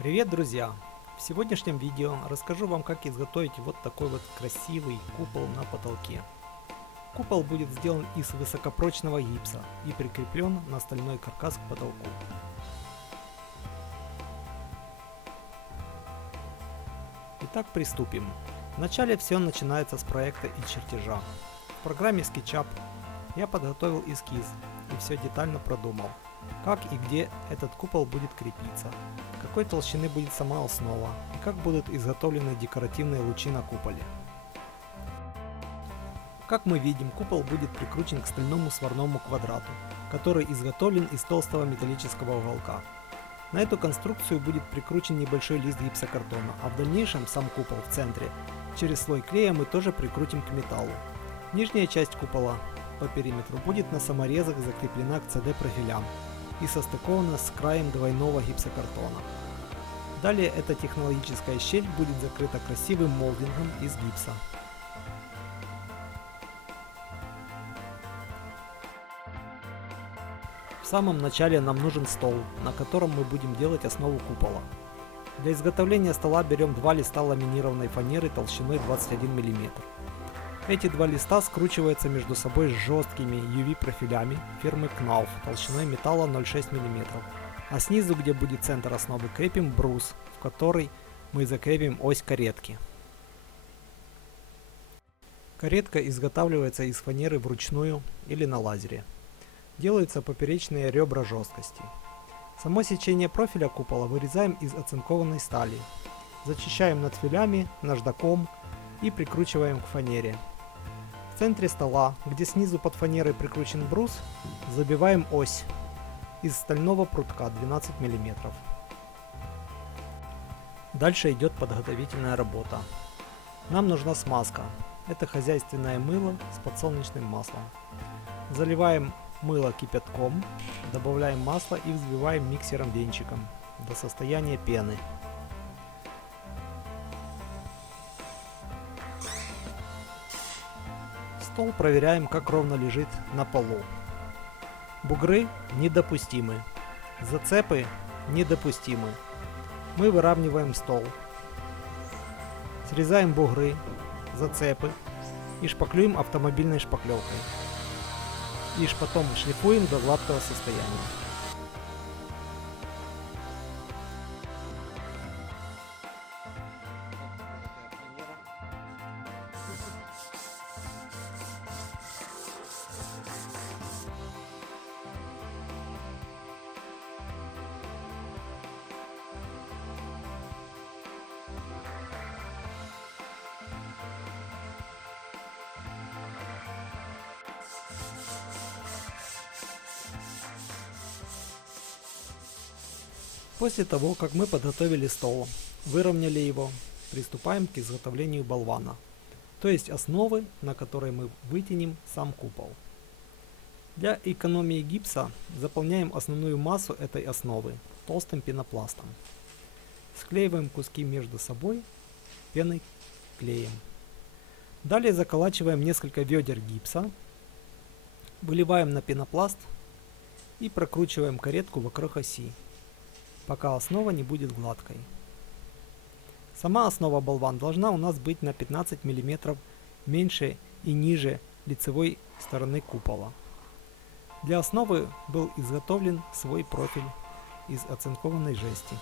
Привет, друзья! В сегодняшнем видео расскажу вам, как изготовить вот такой вот красивый купол на потолке. Купол будет сделан из высокопрочного гипса и прикреплен на стальной каркас к потолку. Итак, приступим. Вначале все начинается с проекта и чертежа. В программе SketchUp я подготовил эскиз и все детально продумал, как и где этот купол будет крепиться, какой толщины будет сама основа и как будут изготовлены декоративные лучи на куполе. Как мы видим, купол будет прикручен к стальному сварному квадрату, который изготовлен из толстого металлического уголка. На эту конструкцию будет прикручен небольшой лист гипсокартона, а в дальнейшем сам купол в центре через слой клея мы тоже прикрутим к металлу. Нижняя часть купола по периметру будет на саморезах закреплена к CD профилям и состыкована с краем двойного гипсокартона. Далее эта технологическая щель будет закрыта красивым молдингом из гипса. В самом начале нам нужен стол, на котором мы будем делать основу купола. Для изготовления стола берем два листа ламинированной фанеры толщиной 21 мм. Эти два листа скручиваются между собой с жесткими UV профилями фирмы Knauf толщиной металла 0,6 мм. А снизу, где будет центр основы, крепим брус, в который мы закрепим ось каретки. Каретка изготавливается из фанеры вручную или на лазере. Делаются поперечные ребра жесткости. Само сечение профиля купола вырезаем из оцинкованной стали. Зачищаем над филями наждаком и прикручиваем к фанере. В центре стола, где снизу под фанерой прикручен брус, забиваем ось из стального прутка 12 мм. Дальше идет подготовительная работа. Нам нужна смазка. Это хозяйственное мыло с подсолнечным маслом. Заливаем мыло кипятком, добавляем масло и взбиваем миксером-венчиком до состояния пены. Стол проверяем, как ровно лежит на полу. Бугры недопустимы. Зацепы недопустимы. Мы выравниваем стол. Срезаем бугры, зацепы и шпаклюем автомобильной шпаклевкой. Лишь потом шлифуем до гладкого состояния. После того, как мы подготовили стол, выровняли его, приступаем к изготовлению болвана, то есть основы, на которой мы вытянем сам купол. Для экономии гипса заполняем основную массу этой основы толстым пенопластом. Склеиваем куски между собой пеной клеем. Далее заколачиваем несколько ведер гипса, выливаем на пенопласт и прокручиваем каретку вокруг оси, пока основа не будет гладкой. Сама основа болван должна у нас быть на 15 мм меньше и ниже лицевой стороны купола. Для основы был изготовлен свой профиль из оцинкованной жести.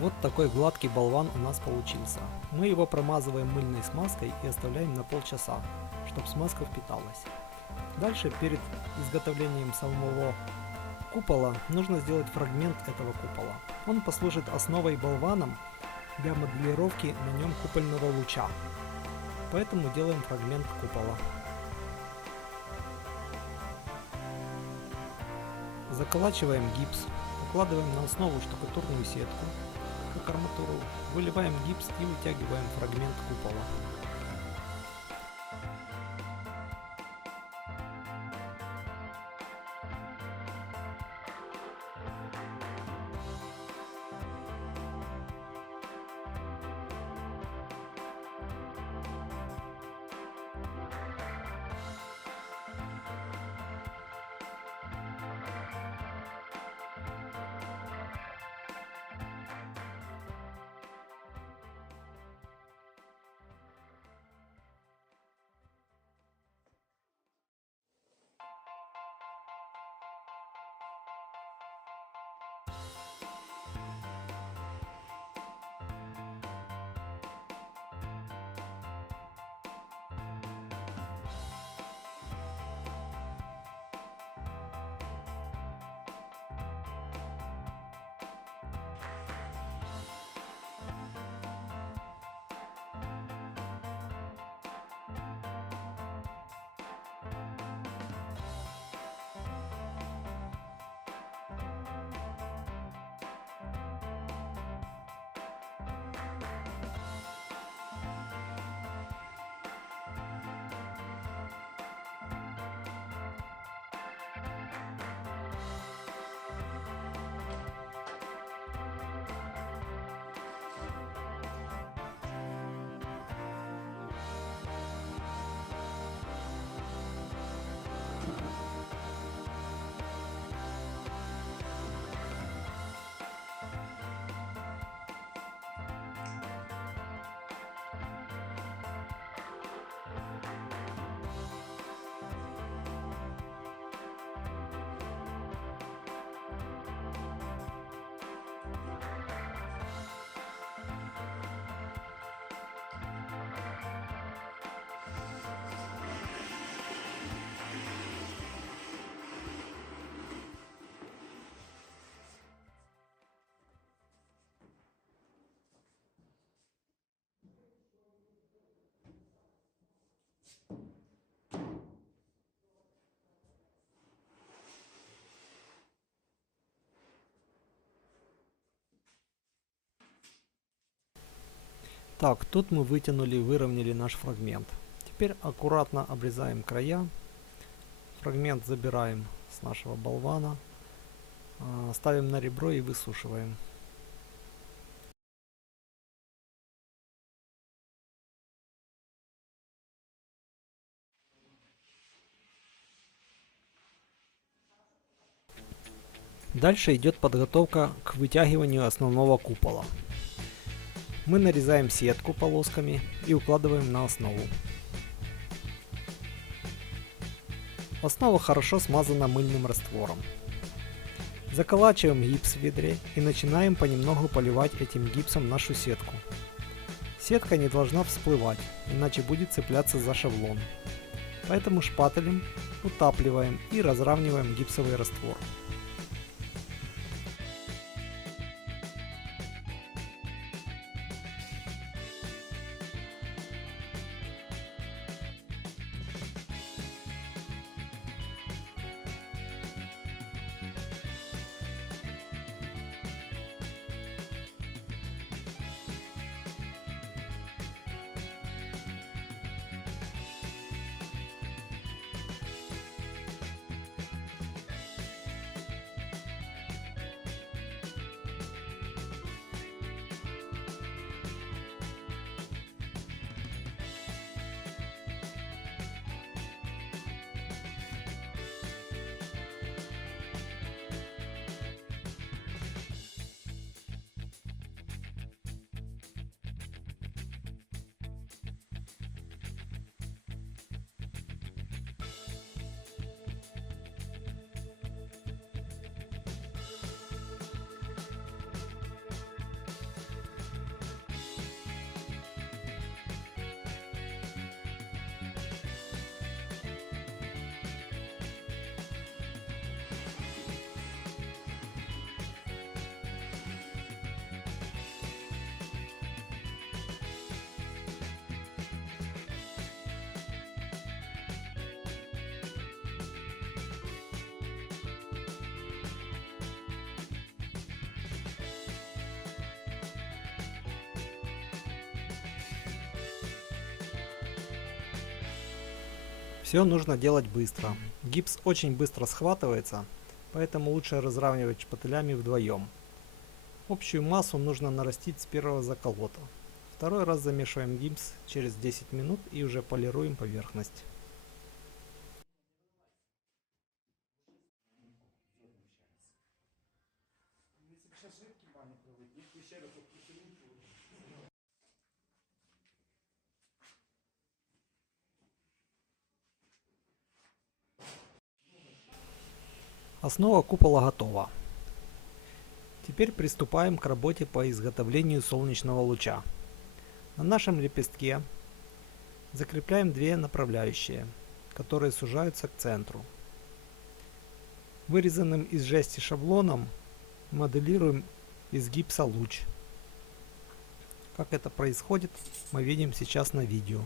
Вот такой гладкий болван у нас получился. Мы его промазываем мыльной смазкой и оставляем на полчаса, чтобы смазка впиталась. Дальше, перед изготовлением самого купола, нужно сделать фрагмент этого купола. Он послужит основой болваном для моделировки на нем купольного луча. Поэтому делаем фрагмент купола. Заколачиваем гипс, укладываем на основу штукатурную сетку, как арматуру, выливаем гипс и вытягиваем фрагмент купола. Так, тут мы вытянули и выровняли наш фрагмент. Теперь аккуратно обрезаем края. Фрагмент забираем с нашего болвана. Ставим на ребро и высушиваем. Дальше идет подготовка к вытягиванию основного купола. Мы нарезаем сетку полосками и укладываем на основу. Основа хорошо смазана мыльным раствором. Заколачиваем гипс в ведре и начинаем понемногу поливать этим гипсом нашу сетку. Сетка не должна всплывать, иначе будет цепляться за шаблон. Поэтому шпателем утапливаем и разравниваем гипсовый раствор. Все нужно делать быстро. Гипс очень быстро схватывается, поэтому лучше разравнивать шпателями вдвоем. Общую массу нужно нарастить с первого заколота. Второй раз замешиваем гипс через 10 минут и уже полируем поверхность. Основа купола готова. Теперь приступаем к работе по изготовлению солнечного луча. На нашем лепестке закрепляем две направляющие, которые сужаются к центру. Вырезанным из жести шаблоном моделируем из гипса луч. Как это происходит, мы видим сейчас на видео.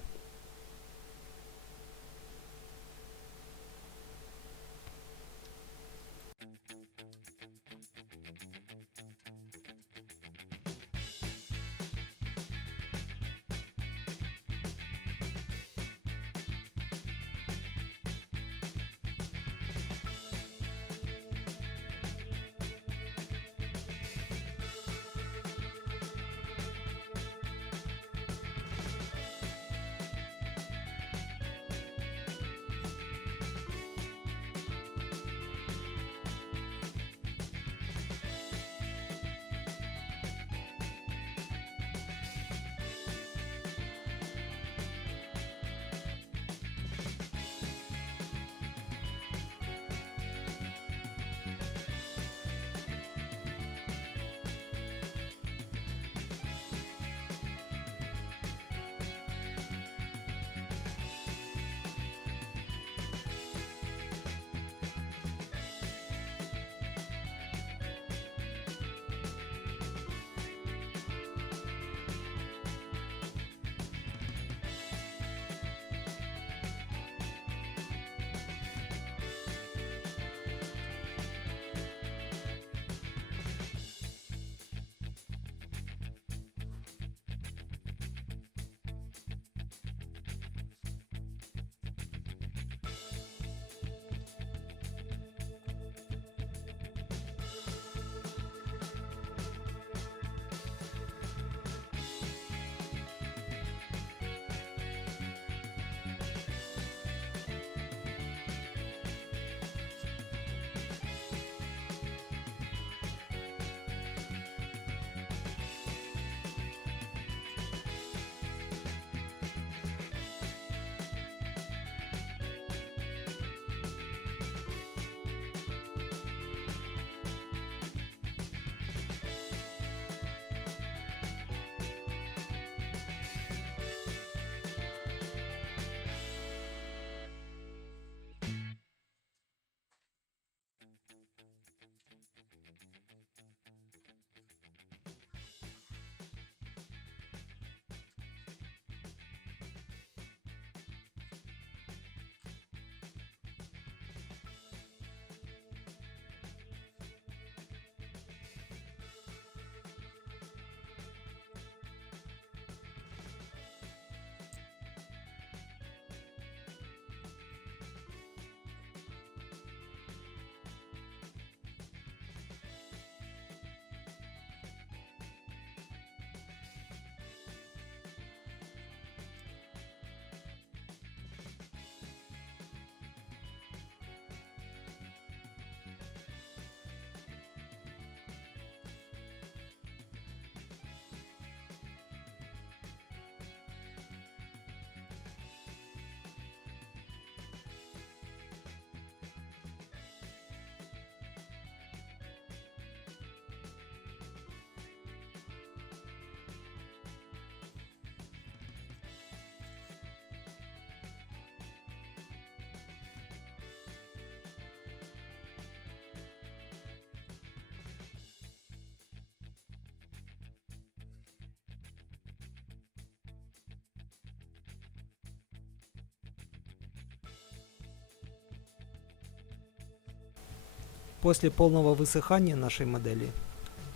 После полного высыхания нашей модели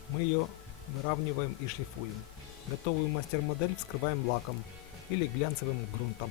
мы ее выравниваем и шлифуем. Готовую мастер-модель вскрываем лаком или глянцевым грунтом.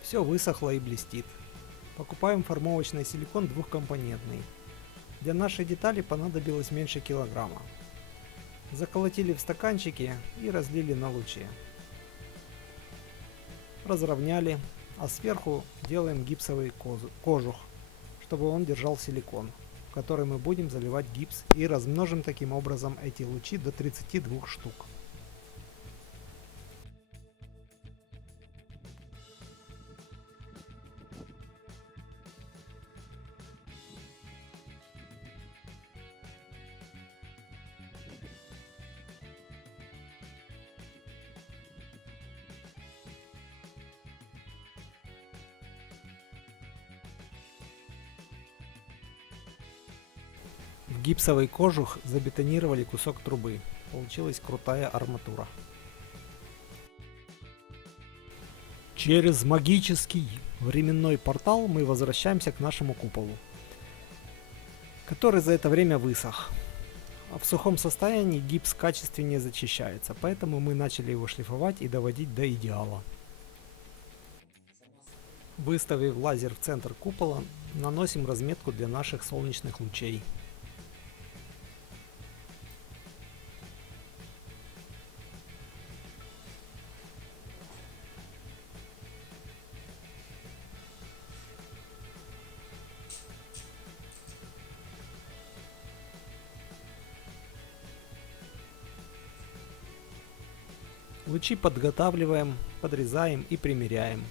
Все высохло и блестит. Покупаем формовочный силикон двухкомпонентный. Для нашей детали понадобилось меньше килограмма. Заколотили в стаканчики и разлили на луче. Разровняли, а сверху делаем гипсовый кожух, чтобы он держал силикон, в который мы будем заливать гипс, и размножим таким образом эти лучи до 32 штук. В гипсовый кожух забетонировали кусок трубы. Получилась крутая арматура. Через магический временной портал мы возвращаемся к нашему куполу, который за это время высох. А в сухом состоянии гипс качественнее зачищается, поэтому мы начали его шлифовать и доводить до идеала. Выставив лазер в центр купола, наносим разметку для наших солнечных лучей. Лучи подготавливаем, подрезаем и примеряем.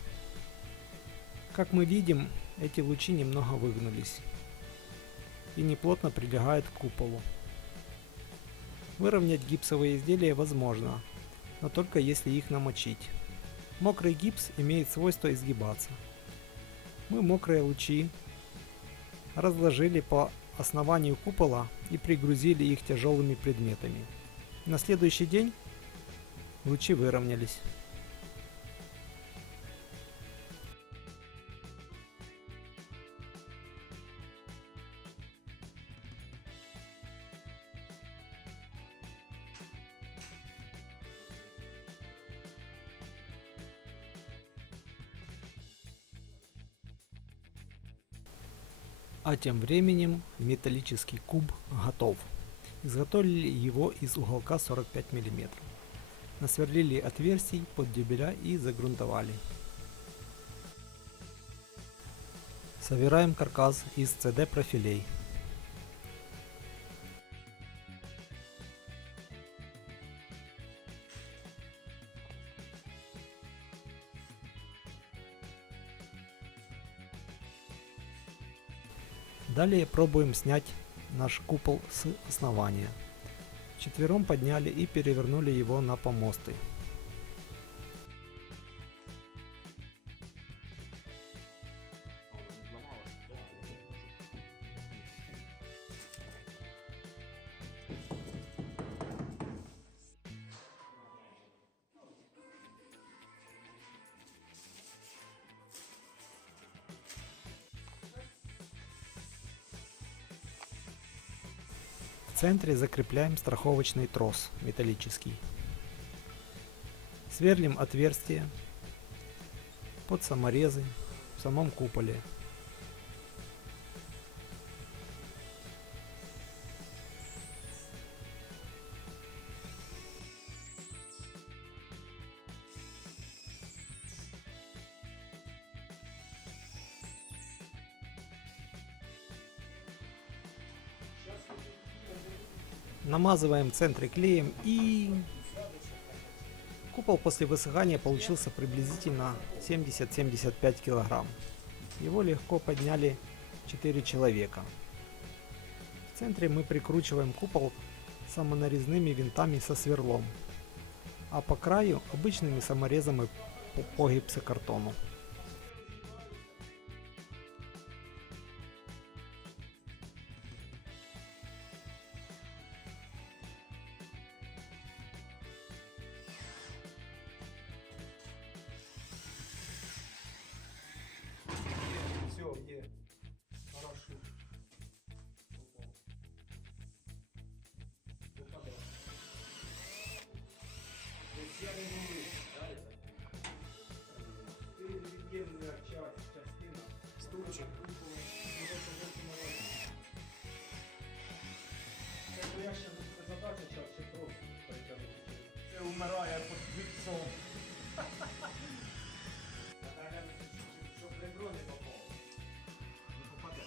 Как мы видим, эти лучи немного выгнулись и неплотно прилегают к куполу. Выровнять гипсовые изделия возможно, но только если их намочить. Мокрый гипс имеет свойство изгибаться. Мы мокрые лучи разложили по основанию купола и пригрузили их тяжелыми предметами. На следующий день лучи выровнялись. А тем временем металлический куб готов. Изготовили его из уголка 45 мм. Насверлили отверстий под дюбеля и загрунтовали. Собираем каркас из CD профилей. Далее пробуем снять наш купол с основания. Вчетвером подняли и перевернули его на помосты. центре закрепляем страховочный трос металлический. Сверлим отверстие под саморезы в самом куполе. Намазываем центры клеем, и купол после высыхания получился приблизительно 70-75 килограмм. Его легко подняли 4 человека. В центре мы прикручиваем купол самонарезными винтами со сверлом, а по краю обычными саморезами по гипсокартону. Все, где хорошо. Стульчик. Це вмирає під віксом. Щоб ребро не попало. Не попаде.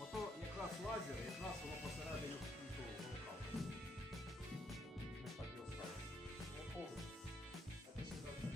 Ото якраз лазер, якраз воно посередині волка. Не так його ставить. А ти ще завтра.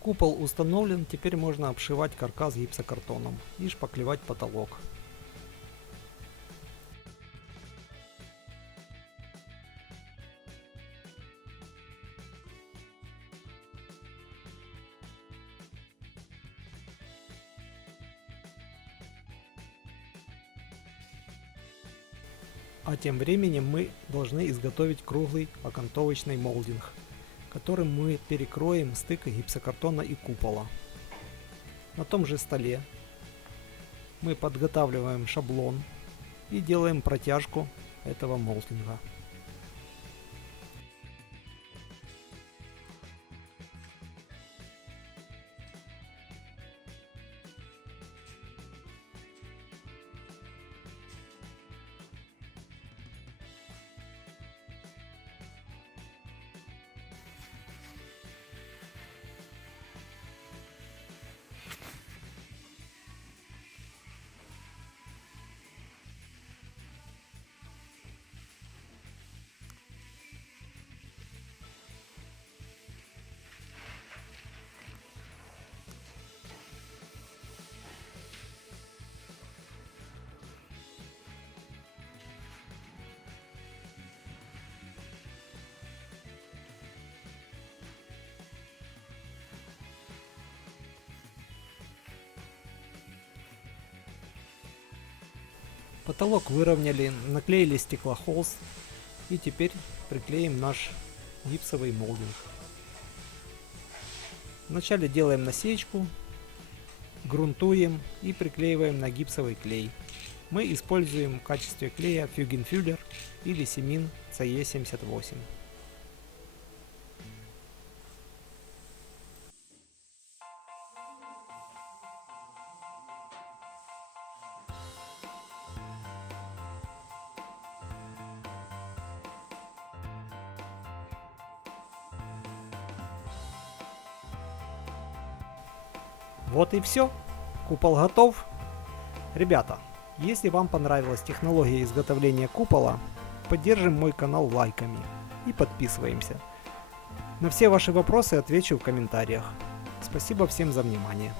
Купол установлен, теперь можно обшивать каркас гипсокартоном и шпаклевать потолок. А тем временем мы должны изготовить круглый окантовочный молдинг, которым мы перекроем стык гипсокартона и купола. На том же столе мы подготавливаем шаблон и делаем протяжку этого молдинга. Потолок выровняли, наклеили стеклохолст и теперь приклеим наш гипсовый молдинг. Вначале делаем насечку, грунтуем и приклеиваем на гипсовый клей. Мы используем в качестве клея Fugenfuller или Simin CE78. Вот и все. Купол готов. Ребята, если вам понравилась технология изготовления купола, поддержим мой канал лайками и подписываемся. На все ваши вопросы отвечу в комментариях. Спасибо всем за внимание.